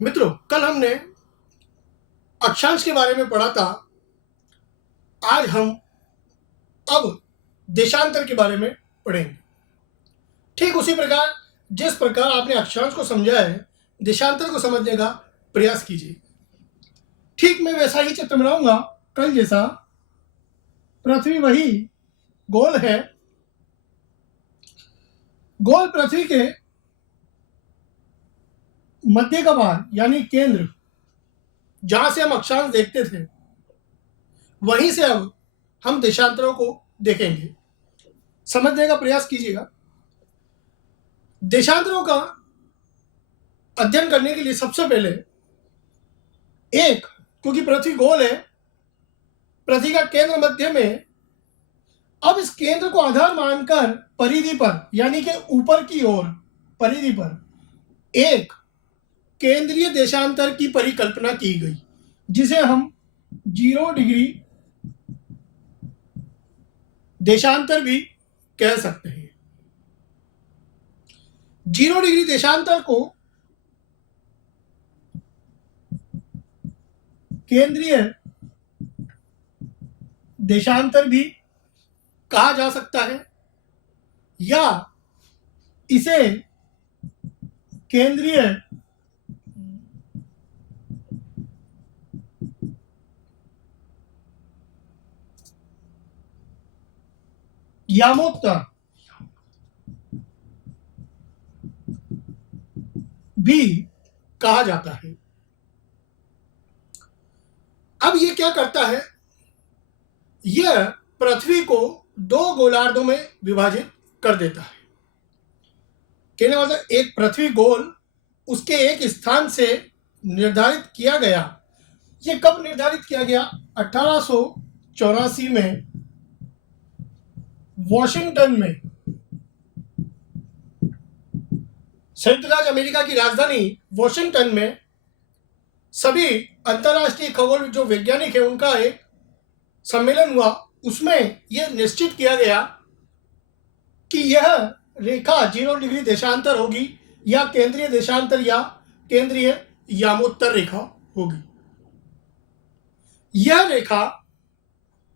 मित्रों, कल हमने अक्षांश के बारे में पढ़ा था। आज हम अब देशांतर के बारे में पढ़ेंगे। ठीक उसी प्रकार जिस प्रकार आपने अक्षांश को समझा है, देशांतर को समझने का प्रयास कीजिए। ठीक मैं वैसा ही चित्र बनाऊंगा कल जैसा। पृथ्वी वही गोल है। गोल पृथ्वी के मध्य का भाग यानी केंद्र, जहां से हम अक्षांश देखते थे, वहीं से अब हम देशांतरों को देखेंगे। समझने का प्रयास कीजिएगा। देशांतरों का अध्ययन करने के लिए सबसे पहले क्योंकि पृथ्वी गोल है, पृथ्वी का केंद्र मध्य में, अब इस केंद्र को आधार मानकर परिधि पर यानी कि ऊपर की ओर परिधि पर एक केंद्रीय देशांतर की परिकल्पना की गई, जिसे हम 0 डिग्री देशांतर भी कह सकते हैं। 0 डिग्री देशांतर को केंद्रीय देशांतर भी कहा जा सकता है, या इसे केंद्रीय यामोत्तर भी कहा जाता है। अब ये क्या करता है? यह पृथ्वी को 2 गोलार्धों में विभाजित कर देता है। कहने मतलब एक पृथ्वी गोल उसके एक स्थान से निर्धारित किया गया। ये कब निर्धारित किया गया? 1884 में वॉशिंगटन में, संयुक्त राज्य अमेरिका की राजधानी वॉशिंगटन में, सभी अंतर्राष्ट्रीय खगोल जो वैज्ञानिक है उनका एक सम्मेलन हुआ। उसमें यह निश्चित किया गया कि यह रेखा 0 डिग्री देशांतर होगी, या केंद्रीय देशांतर या केंद्रीय यामोत्तर रेखा होगी। यह रेखा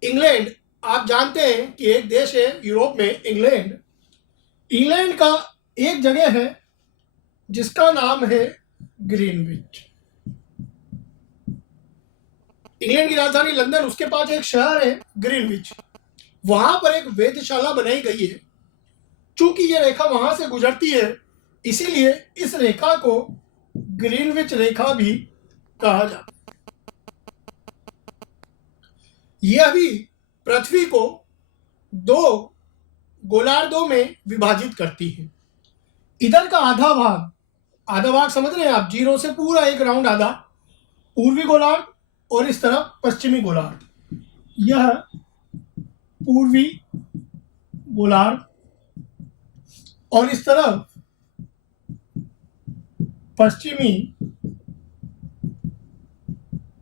इंग्लैंड, आप जानते हैं कि एक देश है यूरोप में, इंग्लैंड का एक जगह है जिसका नाम है ग्रीनविच। इंग्लैंड की राजधानी लंदन, उसके पास एक शहर है ग्रीनविच। वहां पर एक वेधशाला बनाई गई है। चूंकि यह रेखा वहां से गुजरती है, इसीलिए इस रेखा को ग्रीनविच रेखा भी कहा जाता है। यह भी पृथ्वी को 2 गोलार्धों में विभाजित करती है। इधर का आधा भाग समझ रहे हैं आप? 0 से पूरा एक राउंड आधा पूर्वी गोलार्ध, और इस तरफ पश्चिमी गोलार्ध। यह पूर्वी गोलार्ध और इस तरफ पश्चिमी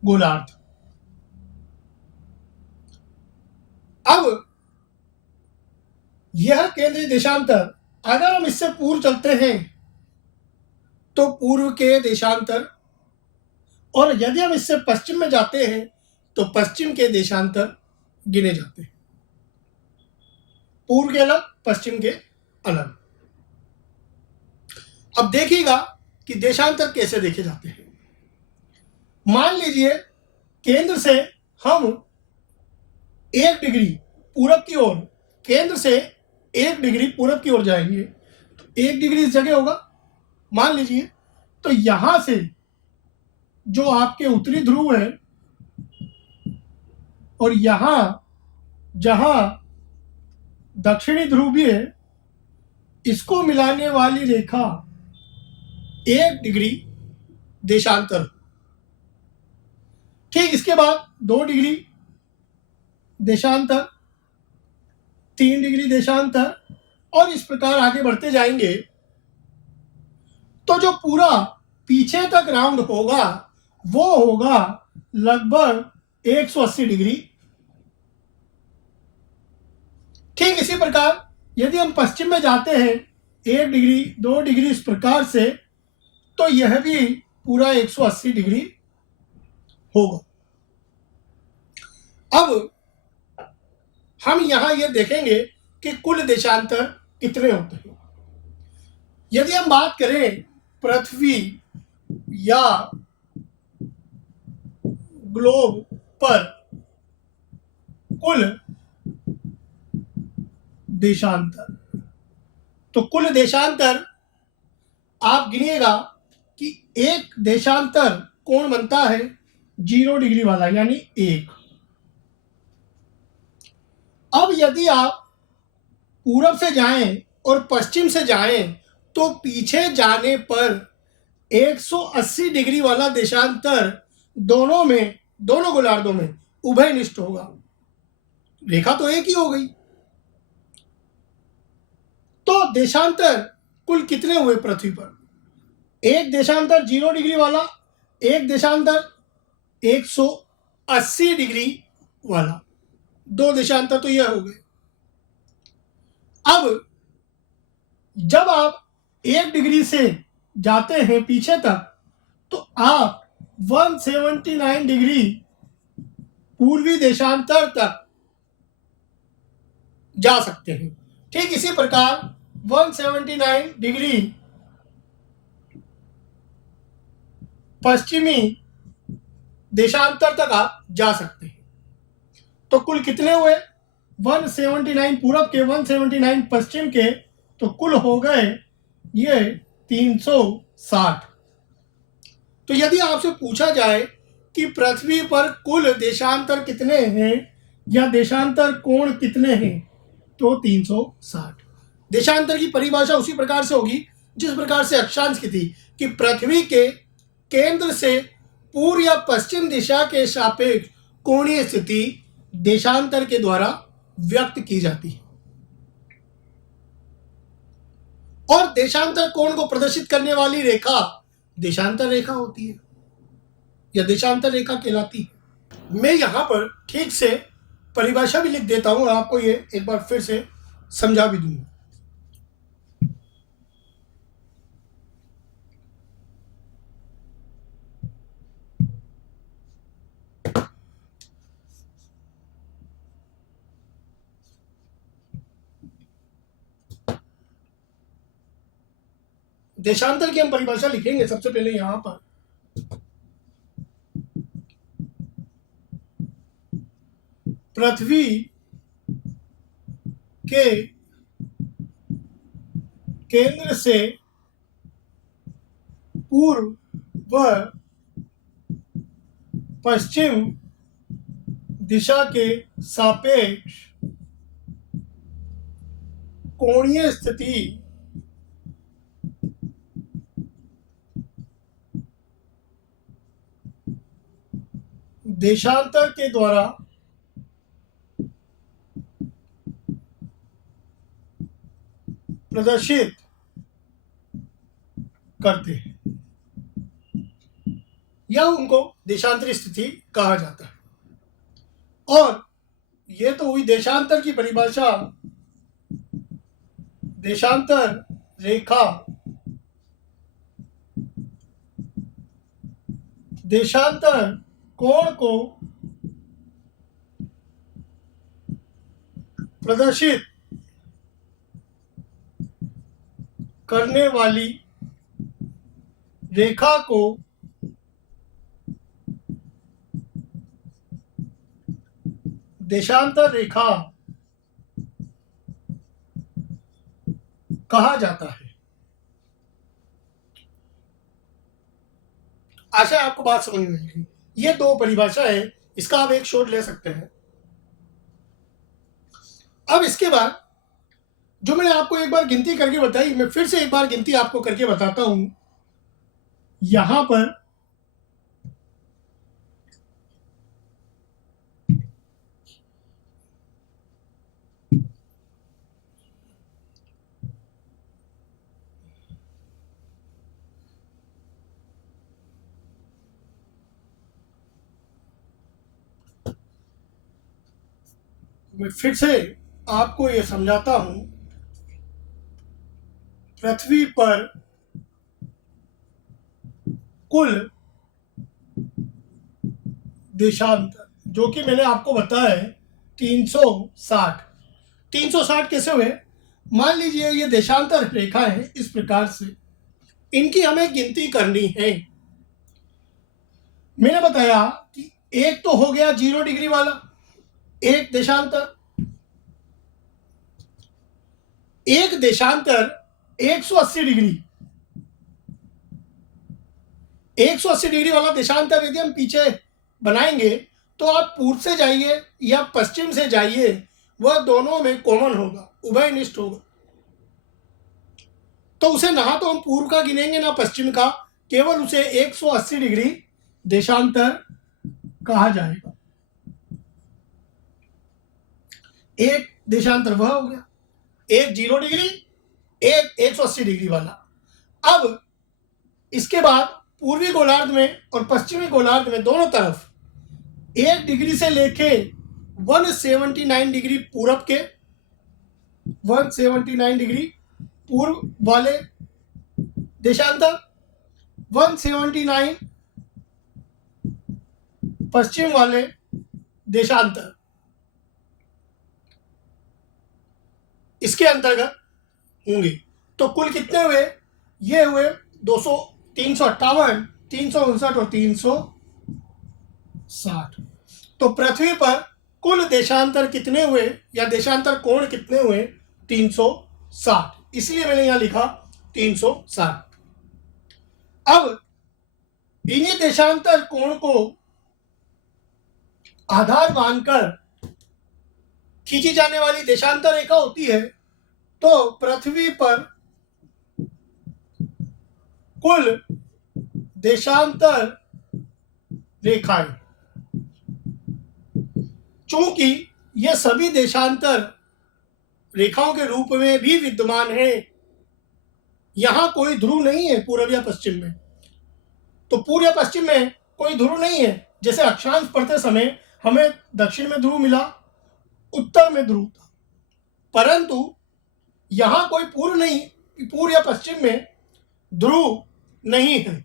गोलार्ध। अब यह केंद्रीय देशांतर, अगर हम इससे पूर्व चलते हैं तो पूर्व के देशांतर, और यदि हम इससे पश्चिम में जाते हैं तो पश्चिम के देशांतर गिने जाते हैं। पूर्व के अलग, पश्चिम के अलग। अब देखिएगा कि देशांतर कैसे देखे जाते हैं। मान लीजिए केंद्र से हम 1 डिग्री पूरब की ओर, केंद्र से 1 डिग्री पूरब की ओर जाएंगे तो 1 डिग्री इस जगह होगा मान लीजिए। तो यहां से जो आपके उत्तरी ध्रुव है, और यहां जहां दक्षिणी ध्रुव भी है, इसको मिलाने वाली रेखा 1 डिग्री देशांतर। ठीक इसके बाद 2 डिग्री देशांतर, 3 डिग्री देशांतर, और इस प्रकार आगे बढ़ते जाएंगे तो जो पूरा पीछे तक राउंड होगा वो होगा लगभग 180 डिग्री। ठीक इसी प्रकार यदि हम पश्चिम में जाते हैं 1 डिग्री 2 डिग्री इस प्रकार से, तो यह भी पूरा 180 डिग्री होगा। अब हम यहां ये देखेंगे कि कुल देशांतर कितने होते हैं। यदि हम बात करें पृथ्वी या ग्लोब पर कुल देशांतर, तो कुल देशांतर आप गिनिएगा कि एक देशांतर कोण बनता है 0 डिग्री वाला, यानी 1। अब यदि आप पूरब से जाएं और पश्चिम से जाएं तो पीछे जाने पर 180 डिग्री वाला देशांतर दोनों गोलार्धों में उभयनिष्ठ होगा। रेखा तो एक ही हो गई। तो देशांतर कुल कितने हुए पृथ्वी पर? एक देशांतर 0 डिग्री वाला, एक देशांतर 180 डिग्री वाला, 2 देशांतर तो यह हो गए। अब जब आप 1 डिग्री से जाते हैं पीछे तक तो आप 179 डिग्री पूर्वी देशांतर तक जा सकते हैं। ठीक इसी प्रकार 179 डिग्री पश्चिमी देशांतर तक आप जा सकते हैं। तो कुल कितने हुए? 179 पूरब के, 179 पश्चिम के, तो कुल हो गए ये 360। तो यदि आपसे पूछा जाए कि पृथ्वी पर कुल देशांतर कितने हैं या देशांतर कोण कितने हैं, तो 360। देशांतर की परिभाषा उसी प्रकार से होगी जिस प्रकार से अक्षांश की थी, कि पृथ्वी के केंद्र से पूर्व या पश्चिम दिशा के सापेक्ष कोणीय स्थिति देशांतर के द्वारा व्यक्त की जाती है। और देशांतर कोण को प्रदर्शित करने वाली रेखा देशांतर रेखा होती है या देशांतर रेखा कहलाती है। मैं यहां पर ठीक से परिभाषा भी लिख देता हूं और आपको ये एक बार फिर से समझा भी दूंगा। देशांतर की हम परिभाषा लिखेंगे सबसे पहले यहां पर। पृथ्वी के केंद्र से पूर्व व पश्चिम दिशा के सापेक्ष कोणीय स्थिति देशांतर के द्वारा प्रदर्शित करते हैं या उनको देशांतरी स्थिति कहा जाता है। और यह तो हुई देशांतर की परिभाषा। देशांतर रेखा देशांतर कोण को प्रदर्शित करने वाली रेखा को देशांतर रेखा कहा जाता है। आशा आपको बात समझ में आएगी। ये 2 परिभाषा है, इसका आप एक शॉट ले सकते हैं। अब इसके बाद जो मैंने आपको एक बार गिनती करके बताई, मैं फिर से एक बार गिनती आपको करके बताता हूं। यहां पर मैं फिर से आपको यह समझाता हूं। पृथ्वी पर कुल देशांतर, जो कि मैंने आपको बताया है 360। 360 कैसे हुए? मान लीजिए ये देशांतर रेखा है इस प्रकार से, इनकी हमें गिनती करनी है। मैंने बताया कि एक तो हो गया 0 डिग्री वाला एक देशांतर, एक देशांतर 180 डिग्री, 180 डिग्री वाला देशांतर यदि हम पीछे बनाएंगे तो आप पूर्व से जाइए या पश्चिम से जाइए, वह दोनों में कॉमन होगा, उभयनिष्ठ होगा। तो उसे ना तो हम पूर्व का गिनेंगे ना पश्चिम का, केवल उसे 180 डिग्री देशांतर कहा जाएगा। एक देशांतर वह हो गया, एक 0 डिग्री, एक 180 डिग्री वाला। अब इसके बाद पूर्वी गोलार्ध में और पश्चिमी गोलार्ध में दोनों तरफ 1 डिग्री से लेके 179 डिग्री पूरब के, 179 डिग्री पूर्व वाले देशांतर, 179 पश्चिम वाले देशांतर, इसके अंतर्गत होंगे। तो कुल कितने हुए? ये हुए 358, 359 और 360। तो पृथ्वी पर कुल देशांतर कितने हुए या देशांतर कोण कितने हुए? 360, इसलिए मैंने यहां लिखा 360। अब इन्हीं देशांतर कोण को आधार मानकर खींची जाने वाली देशांतर रेखा होती है। तो पृथ्वी पर कुल देशांतर रेखाएं, चूंकि ये सभी देशांतर रेखाओं के रूप में भी विद्यमान है, यहां कोई ध्रुव नहीं है पूर्व या पश्चिम में। तो पूर्व या पश्चिम में कोई ध्रुव नहीं है। जैसे अक्षांश पढ़ते समय हमें दक्षिण में ध्रुव मिला, उत्तर में ध्रुव था, परंतु यहां कोई पूर्व या पश्चिम में ध्रुव नहीं है।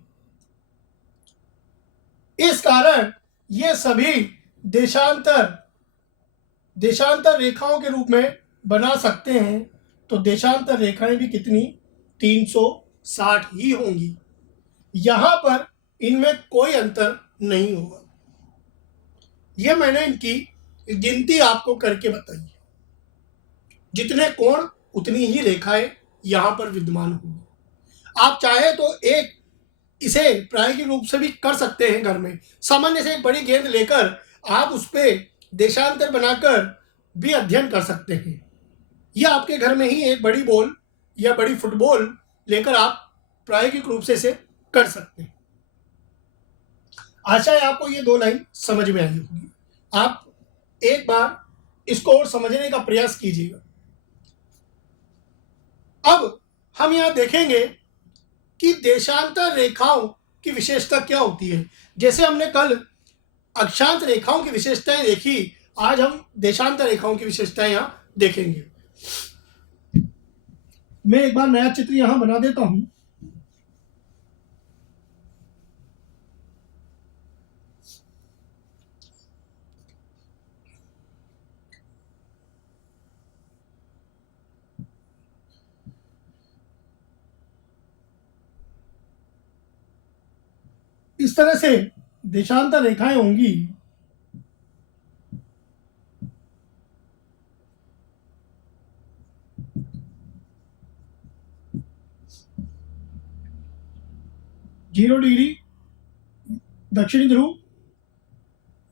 इस कारण ये सभी देशांतर रेखाओं के रूप में बना सकते हैं। तो देशांतर रेखाएं भी कितनी? 360 ही होंगी। यहां पर इनमें कोई अंतर नहीं होगा। यह मैंने इनकी गिनती आपको करके बताई है। जितने कोण उतनी ही रेखाएं यहां पर विद्यमान होंगी। आप चाहे तो इसे प्रायोगिक रूप से भी कर सकते हैं। घर में सामान्य से एक बड़ी गेंद लेकर आप उस पर देशांतर बनाकर भी अध्ययन कर सकते हैं, या आपके घर में ही एक बड़ी बॉल या बड़ी फुटबॉल लेकर आप प्रायोगिक रूप से इसे कर सकते हैं। आशा है आपको ये 2 लाइन समझ में आई होगी। आप एक बार इसको और समझने का प्रयास कीजिएगा। अब हम यहां देखेंगे कि देशांतर रेखाओं की विशेषता क्या होती है। जैसे हमने कल अक्षांश रेखाओं की विशेषताएं देखी, आज हम देशांतर रेखाओं की विशेषताएं यहां देखेंगे। मैं एक बार नया चित्र यहां बना देता हूं। इस तरह से देशांतर रेखाएं होंगी। जीरो डिग्री दक्षिणी ध्रुव,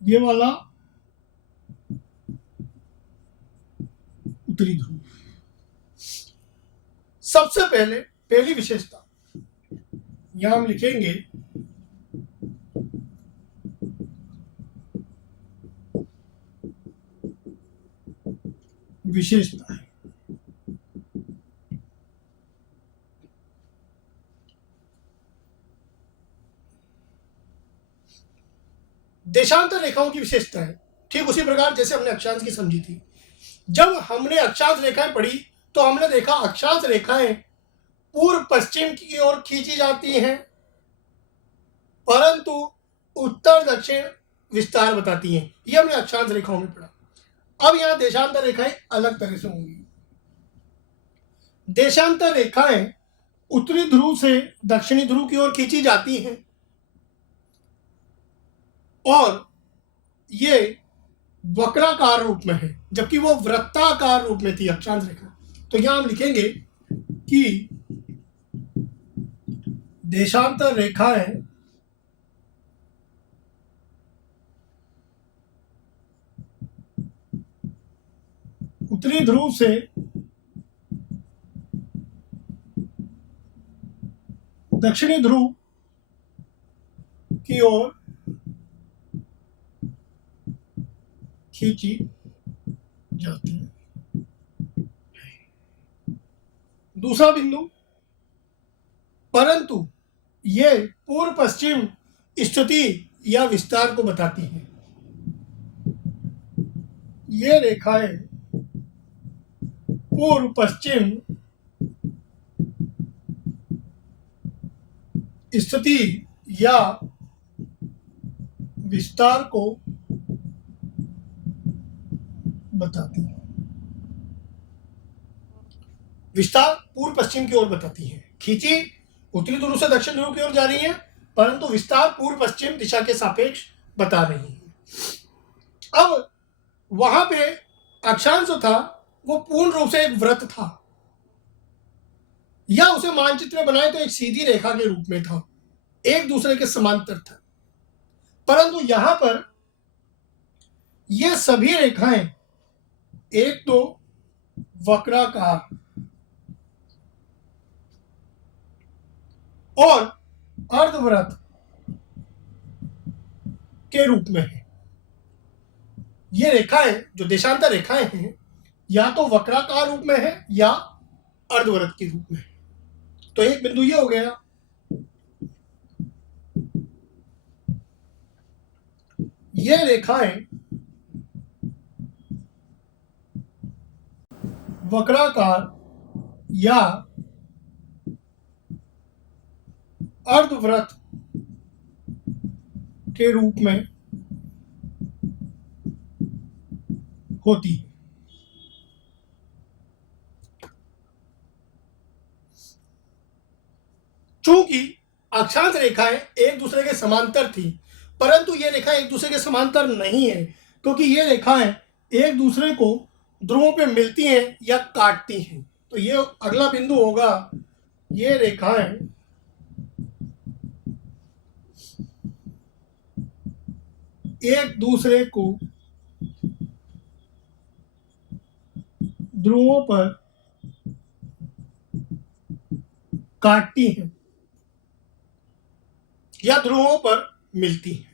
ये वाला उत्तरी ध्रुव। सबसे पहली विशेषता यहां हम लिखेंगे विशेषता है। देशांतर रेखाओं की विशेषता है ठीक उसी प्रकार जैसे हमने अक्षांश की समझी थी। जब हमने अक्षांश रेखाएं पढ़ी तो हमने देखा अक्षांश रेखाएं पूर्व पश्चिम की ओर खींची जाती हैं, परंतु उत्तर दक्षिण विस्तार बताती हैं। ये हमने अक्षांश रेखाओं में पढ़ा। अब यहां देशांतर रेखाएं अलग तरह से होंगी। देशांतर रेखाएं उत्तरी ध्रुव से दक्षिणी ध्रुव की ओर खींची जाती हैं और ये वक्राकार रूप में है, जबकि वो वृत्ताकार रूप में थी अक्षांश रेखा। तो यहां हम लिखेंगे कि देशांतर रेखाएं उत्तरी ध्रुव से दक्षिणी ध्रुव की ओर खींची जाती है। दूसरा बिंदु, परंतु ये पूर्व पश्चिम स्थिति या विस्तार को बताती हैं। ये रेखाएं पूर्व पश्चिम स्थिति या विस्तार को बताती है। विस्तार पूर्व पश्चिम की ओर बताती है। खींची उत्तरी ध्रुव से दक्षिण ध्रुव की ओर जा रही है, परंतु विस्तार पूर्व पश्चिम दिशा के सापेक्ष बता रही है। अब वहां पे अक्षांश जो था वो पूर्ण रूप से एक वृत्त था, या उसे मानचित्र में बनाए तो एक सीधी रेखा के रूप में था, एक दूसरे के समांतर था। परंतु यहां पर ये सभी रेखाएं एक तो वक्राकार और अर्धवृत्त के रूप में है। ये रेखाएं जो देशांतर रेखाएं हैं या तो वक्राकार रूप में है या अर्धवृत्त के रूप में है। तो एक बिंदु ये हो गया। ये रेखाएं वक्राकार या अर्धवृत्त के रूप में होती है। चूंकि अक्षांश रेखाएं एक दूसरे के समांतर थी, परंतु ये रेखाएं एक दूसरे के समांतर नहीं है, क्योंकि ये रेखाएं एक दूसरे को ध्रुवों पे मिलती हैं या काटती हैं। तो ये अगला बिंदु होगा। ये रेखाएं एक दूसरे को ध्रुवों पर काटती हैं या ध्रुवों पर मिलती हैं।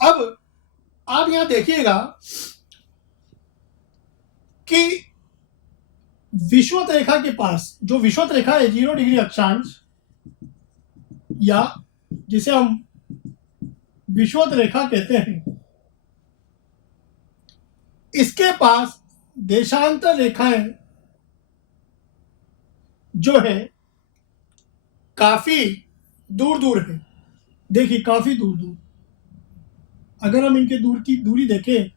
अब आप यहां देखिएगा कि विषुवत रेखा के पास जो विषुवत रेखा है 0 डिग्री अक्षांश, या जिसे हम विषुवत रेखा कहते हैं, इसके पास देशांतर रेखाएं जो है काफी दूर दूर है। देखिए काफी दूर दूर, अगर हम इनके दूर की दूरी देखें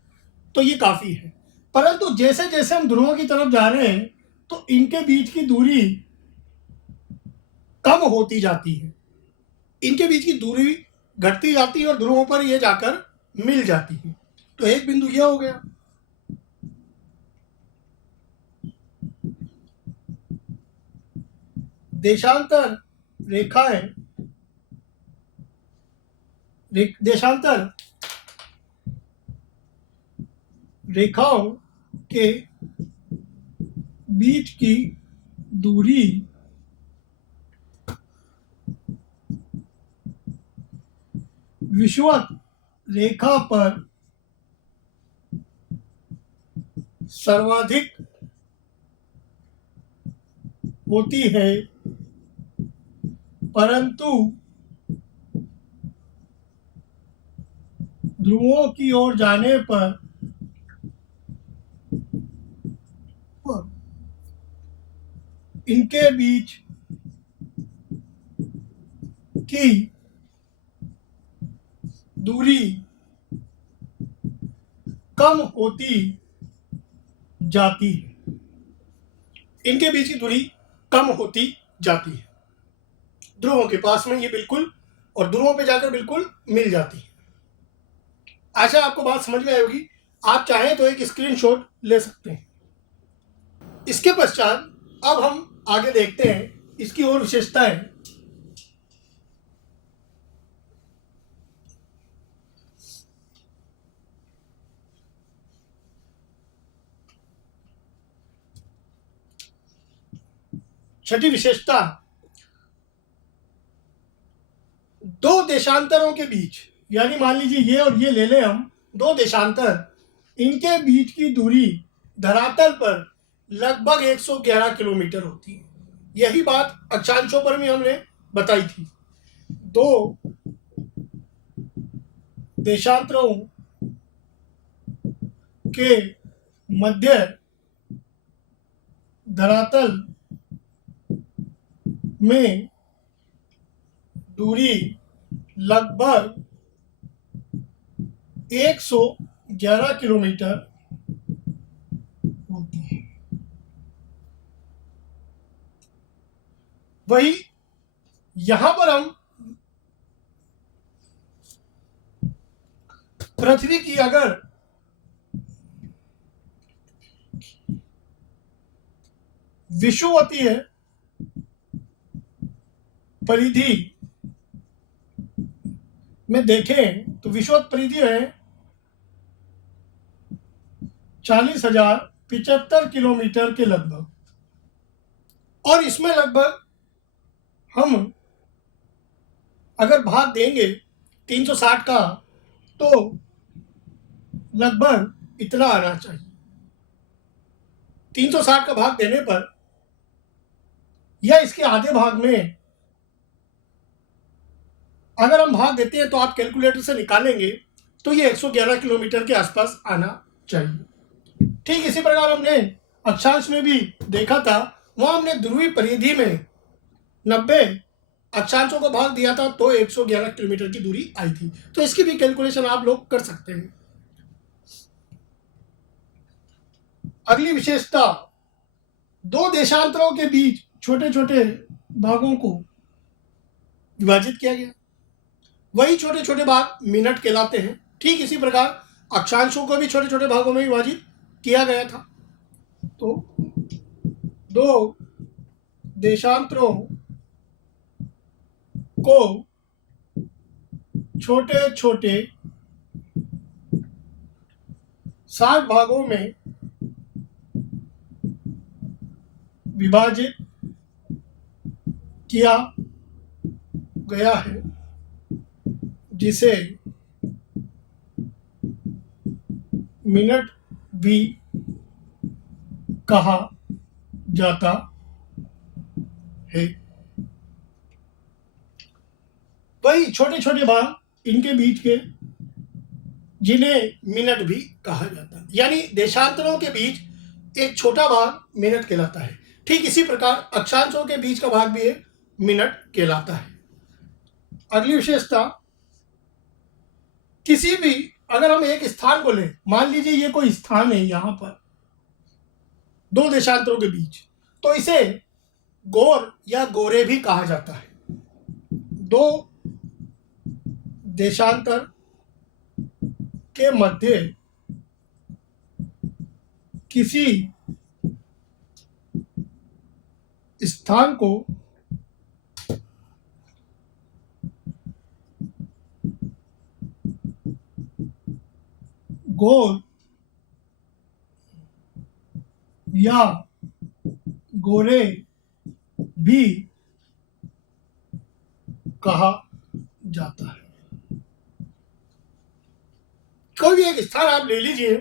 तो ये काफी है, परंतु जैसे जैसे हम ध्रुवों की तरफ जा रहे हैं तो इनके बीच की दूरी कम होती जाती है, इनके बीच की दूरी घटती जाती है और ध्रुवों पर ये जाकर मिल जाती है। तो एक बिंदु यह हो गया। देशांतर रेखाएं देशांतर रेखाओं के बीच की दूरी विषुवत रेखा पर सर्वाधिक होती है, परंतु ध्रुवों की ओर जाने पर इनके बीच की दूरी कम होती जाती है। इनके बीच की दूरी कम होती जाती है। ध्रुवों के पास में ये बिल्कुल और ध्रुवों पे जाकर बिल्कुल मिल जाती है। आशा आपको बात समझ में आई होगी। आप चाहें तो एक स्क्रीनशॉट ले सकते हैं। इसके पश्चात अब हम आगे देखते हैं इसकी और विशेषताएं। छठी विशेषता, दो देशांतरों के बीच, यानी मान लीजिए ये और ये ले लें हम, दो देशांतर, इनके बीच की दूरी धरातल पर लगभग 111 किलोमीटर होती है। यही बात अक्षांशों पर भी हमने बताई थी। दो देशांतरों के मध्य धरातल में दूरी लगभग 111 किलोमीटर होती है। वही यहां पर हम पृथ्वी की अगर विषुवतीय परिधि में देखें तो विषुवत परिधि है 40,075 किलोमीटर के लगभग, और इसमें लगभग हम अगर भाग देंगे 360 का तो लगभग इतना आना चाहिए। 360 का भाग देने पर या इसके आधे भाग में अगर हम भाग देते हैं तो आप कैलकुलेटर से निकालेंगे तो ये 111 किलोमीटर के आसपास आना चाहिए। ठीक इसी प्रकार हमने अक्षांश में भी देखा था, वहां हमने ध्रुवीय परिधि में 90 अक्षांशों को भाग दिया था तो 111 किलोमीटर की दूरी आई थी। तो इसकी भी कैलकुलेशन आप लोग कर सकते हैं। अगली विशेषता, दो देशांतरों के बीच छोटे छोटे भागों को विभाजित किया गया। वही छोटे छोटे भाग मिनट कहलाते हैं। ठीक इसी प्रकार अक्षांशों को भी छोटे छोटे भागों में विभाजित किया गया था। तो दो देशांतरों को छोटे छोटे 60 भागों में विभाजित किया गया है, जिसे मिनट भी कहा जाता है। वही छोटे छोटे भाग इनके बीच के, जिन्हें मिनट भी कहा जाता है, यानी देशांतरों के बीच एक छोटा भाग मिनट कहलाता है। ठीक इसी प्रकार अक्षांशों के बीच का भाग भी एक मिनट कहलाता है। अगली विशेषता, किसी भी अगर हम एक स्थान को लें, मान लीजिए ये कोई स्थान है यहां पर दो देशांतरों के बीच, तो इसे गोर या गोरे भी कहा जाता है। दो देशांतर के मध्य किसी स्थान को गोर या गोरे भी कहा जाता है। कोई भी एक स्थान आप ले लीजिए,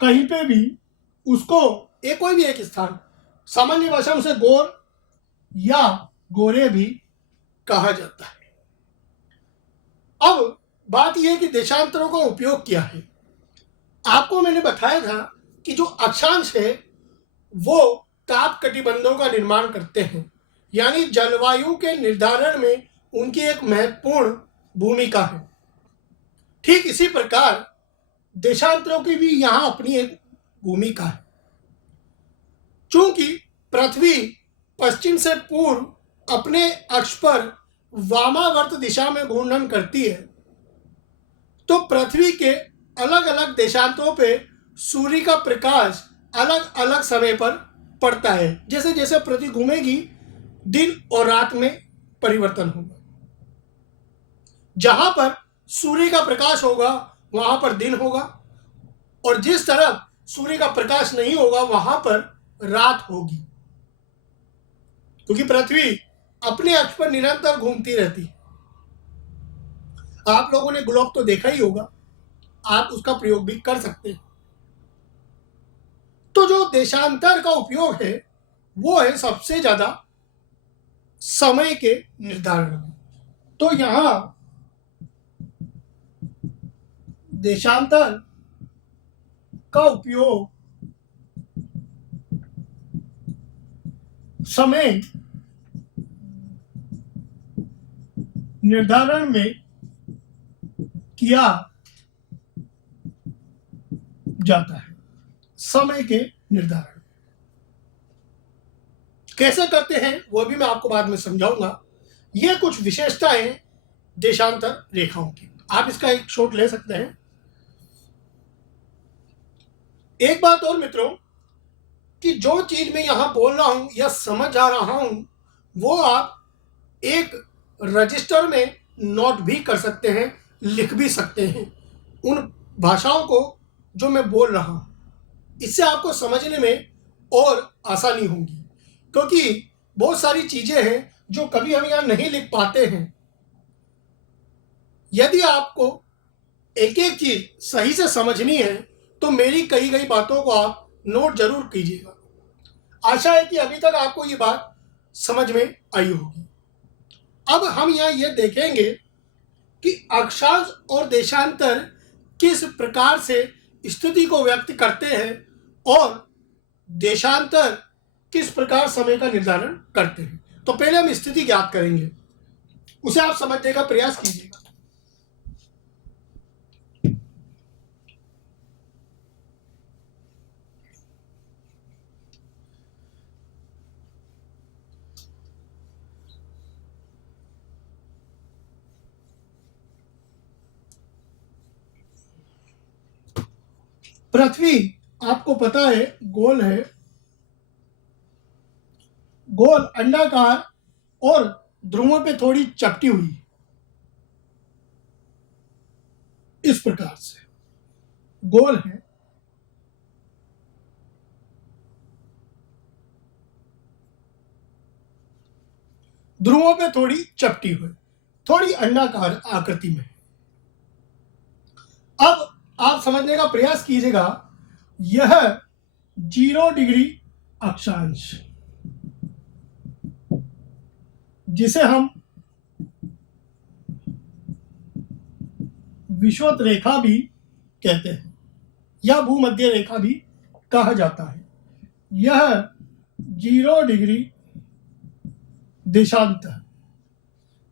कहीं पे भी उसको कोई भी एक स्थान सामान्य भाषा में उसे गोर या गोरे भी कहा जाता है। अब बात यह है कि देशांतरों का उपयोग क्या है। आपको मैंने बताया था कि जो अक्षांश है वो ताप कटिबंधों का निर्माण करते हैं, यानी जलवायु के निर्धारण में उनकी एक महत्वपूर्ण भूमिका है। ठीक इसी प्रकार देशांतरों की भी यहाँ अपनी एक भूमिका है। चूंकि पृथ्वी पश्चिम से पूर्व अपने अक्ष पर वामावर्त दिशा में घूर्णन करती है, तो पृथ्वी के अलग अलग देशांतरों पे सूर्य का प्रकाश अलग अलग समय पर पड़ता है। जैसे जैसे पृथ्वी घूमेगी दिन और रात में परिवर्तन होगा। जहां पर सूर्य का प्रकाश होगा वहां पर दिन होगा, और जिस तरफ सूर्य का प्रकाश नहीं होगा वहां पर रात होगी, क्योंकि पृथ्वी अपने अक्ष पर निरंतर घूमती रहती है। आप लोगों ने ग्लोब तो देखा ही होगा, आप उसका प्रयोग भी कर सकते हैं। तो जो देशांतर का उपयोग है वो है सबसे ज्यादा समय के निर्धारण में। तो यहां देशांतर का उपयोग समय निर्धारण में किया जाता है। समय के निर्धारण कैसे करते हैं वो भी मैं आपको बाद में समझाऊंगा। ये कुछ विशेषताएं देशांतर रेखाओं की, आप इसका एक शॉट ले सकते हैं। एक बात और मित्रों, कि जो चीज मैं यहां बोल रहा हूं या समझ आ रहा हूं वो आप एक रजिस्टर में नोट भी कर सकते हैं, लिख भी सकते हैं उन भाषाओं को जो मैं बोल रहा हूं। इससे आपको समझने में और आसानी होगी, क्योंकि बहुत सारी चीजें हैं जो कभी हम यहां नहीं लिख पाते हैं। यदि आपको एक एक चीज सही से समझनी है तो मेरी कही गई बातों को आप नोट जरूर कीजिएगा। आशा है कि अभी तक आपको ये बात समझ में आई होगी। अब हम यहाँ ये देखेंगे कि अक्षांश और देशांतर किस प्रकार से स्थिति को व्यक्त करते हैं और देशांतर किस प्रकार समय का निर्धारण करते हैं। तो पहले हम स्थिति ज्ञात करेंगे, उसे आप समझने का प्रयास कीजिएगा। पृथ्वी आपको पता है गोल है, गोल अंडाकार और ध्रुवों पे थोड़ी चपटी हुई, इस प्रकार से गोल है। ध्रुवों पे थोड़ी चपटी हुई, थोड़ी अंडाकार आकृति में। अब आप समझने का प्रयास कीजिएगा, यह 0 डिग्री अक्षांश जिसे हम विषुवत रेखा भी कहते हैं या भूमध्य रेखा भी कहा जाता है, यह 0 डिग्री देशांतर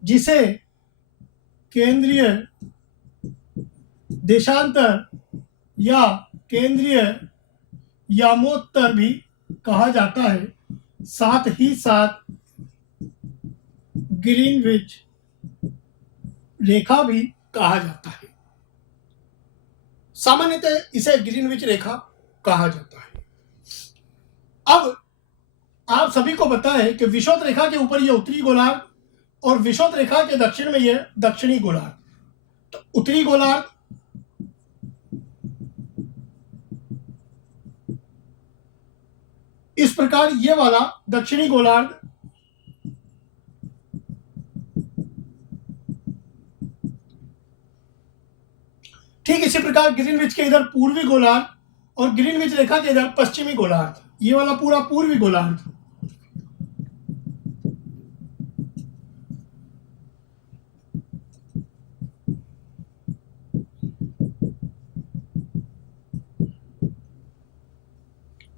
जिसे केंद्रीय देशांतर या केंद्रीय यामोत्तर भी कहा जाता है, साथ ही साथ ग्रीनविच रेखा भी कहा जाता है। सामान्यतः इसे ग्रीनविच रेखा कहा जाता है। अब आप सभी को पता है कि विषुवत रेखा के ऊपर यह उत्तरी गोलार्ध और विषुवत रेखा के दक्षिण में यह दक्षिणी गोलार्ध। तो उत्तरी गोलार्ध इस प्रकार, ये वाला दक्षिणी गोलार्ध ठीक इसी प्रकार ग्रीनविच के इधर पूर्वी गोलार्ध और ग्रीनविच रेखा के इधर पश्चिमी गोलार्ध, ये वाला पूरा पूर्वी गोलार्ध।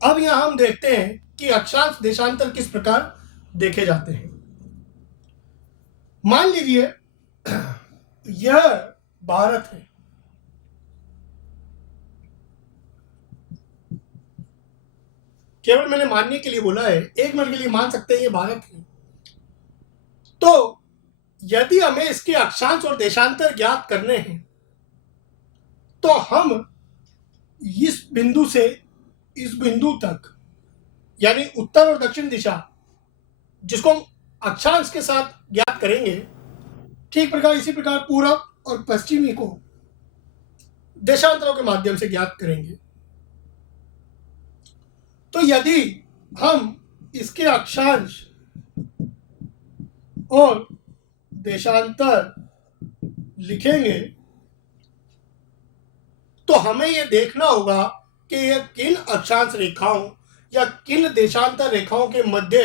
अब यहां हम देखते हैं कि अक्षांश देशांतर किस प्रकार देखे जाते हैं। मान लीजिए यह भारत है, केवल मैंने मानने के लिए बोला है, 1 मिनट के लिए मान सकते हैं ये भारत है। तो यदि हमें इसके अक्षांश और देशांतर ज्ञात करने हैं तो हम इस बिंदु से इस बिंदु तक, यानी उत्तर और दक्षिण दिशा, जिसको हम अक्षांश के साथ ज्ञात करेंगे, ठीक प्रकार इसी प्रकार पूरब और पश्चिमी को देशांतरों के माध्यम से ज्ञात करेंगे। तो यदि हम इसके अक्षांश और देशांतर लिखेंगे तो हमें यह देखना होगा कि यह किन अक्षांश रेखाओं या किन देशांतर रेखाओं के मध्य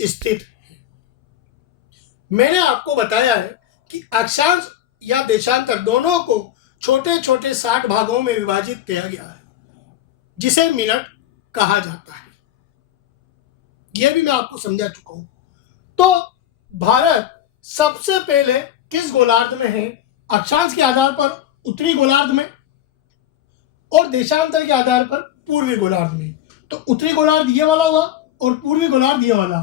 स्थित है। मैंने आपको बताया है कि अक्षांश या देशांतर दोनों को छोटे छोटे 60 भागों में विभाजित किया गया है, जिसे मिनट कहा जाता है। यह भी मैं आपको समझा चुका हूं। तो भारत सबसे पहले किस गोलार्ध में है? अक्षांश के आधार पर उत्तरी गोलार्ध में और देशांतर के आधार पर पूर्वी गोलार्ध में। तो उत्तरी गोलार्ध ये वाला हुआ और पूर्वी गोलार्ध ये वाला।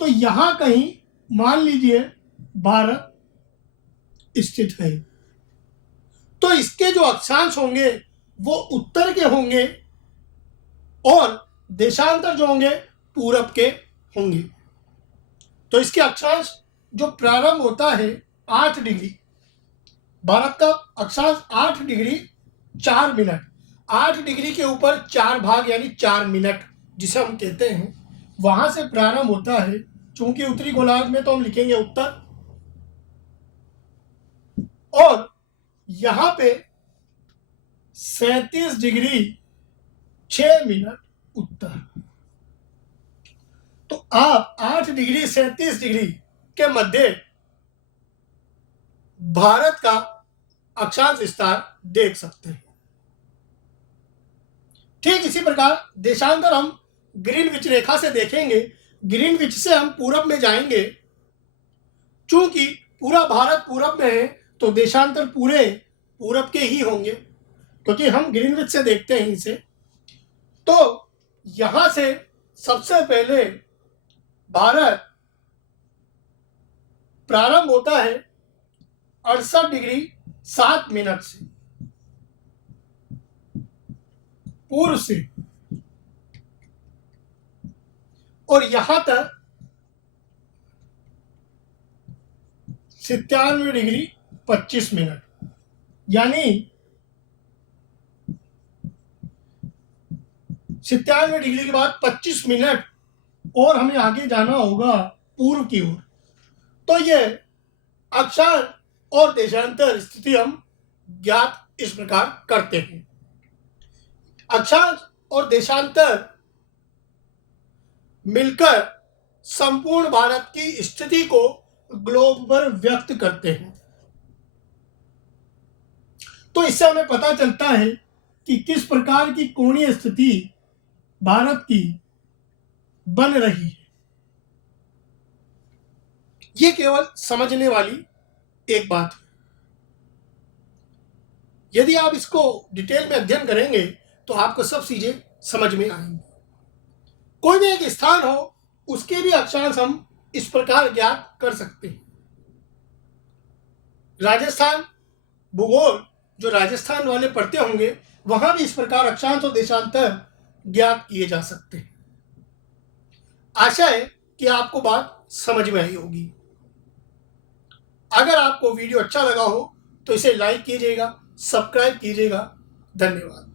तो यहां कहीं मान लीजिए भारत स्थित है। तो इसके जो अक्षांश होंगे वो उत्तर के होंगे और देशांतर जो होंगे पूरब के होंगे। तो इसके अक्षांश जो प्रारंभ होता है 8 डिग्री, भारत का अक्षांश 8 डिग्री 4 मिनट, 8 डिग्री के ऊपर 4 भाग यानी 4 मिनट जिसे हम कहते हैं, वहां से प्रारंभ होता है। चूंकि उत्तरी गोलार्ध में तो हम लिखेंगे उत्तर, और यहां पे 37 डिग्री 6 मिनट उत्तर। तो आप 8 डिग्री 37 डिग्री के मध्य भारत का अक्षांश विस्तार देख सकते हैं। ठीक इसी प्रकार देशांतर हम ग्रीनविच रेखा से देखेंगे। ग्रीनविच से हम पूरब में जाएंगे। चूंकि पूरा भारत पूरब में है तो देशांतर पूरे पूरब के ही होंगे, क्योंकि हम ग्रीनविच से देखते हैं इसे। तो यहां से सबसे पहले भारत प्रारंभ होता है 68 डिग्री 7 मिनट से पूर्व से, और यहां तक 97 डिग्री 25 मिनट, यानी 97 डिग्री के बाद 25 मिनट और हमें आगे जाना होगा पूर्व की ओर। तो ये अक्षांश और देशांतर स्थिति हम ज्ञात इस प्रकार करते हैं। अक्षांश और देशांतर मिलकर संपूर्ण भारत की स्थिति को ग्लोब पर व्यक्त करते हैं। तो इससे हमें पता चलता है कि किस प्रकार की कोणीय स्थिति भारत की बन रही है। ये केवल समझने वाली एक बात है। यदि आप इसको डिटेल में अध्ययन करेंगे तो आपको सब चीजें समझ में आएंगी। कोई भी एक स्थान हो उसके भी अक्षांश हम इस प्रकार ज्ञात कर सकते हैं। राजस्थान भूगोल जो राजस्थान वाले पढ़ते होंगे वहां भी इस प्रकार अक्षांश और देशांतर ज्ञात किए जा सकते हैं। आशा है कि आपको बात समझ में आई होगी। अगर आपको वीडियो अच्छा लगा हो तो इसे लाइक कीजिएगा, सब्सक्राइब कीजिएगा। धन्यवाद।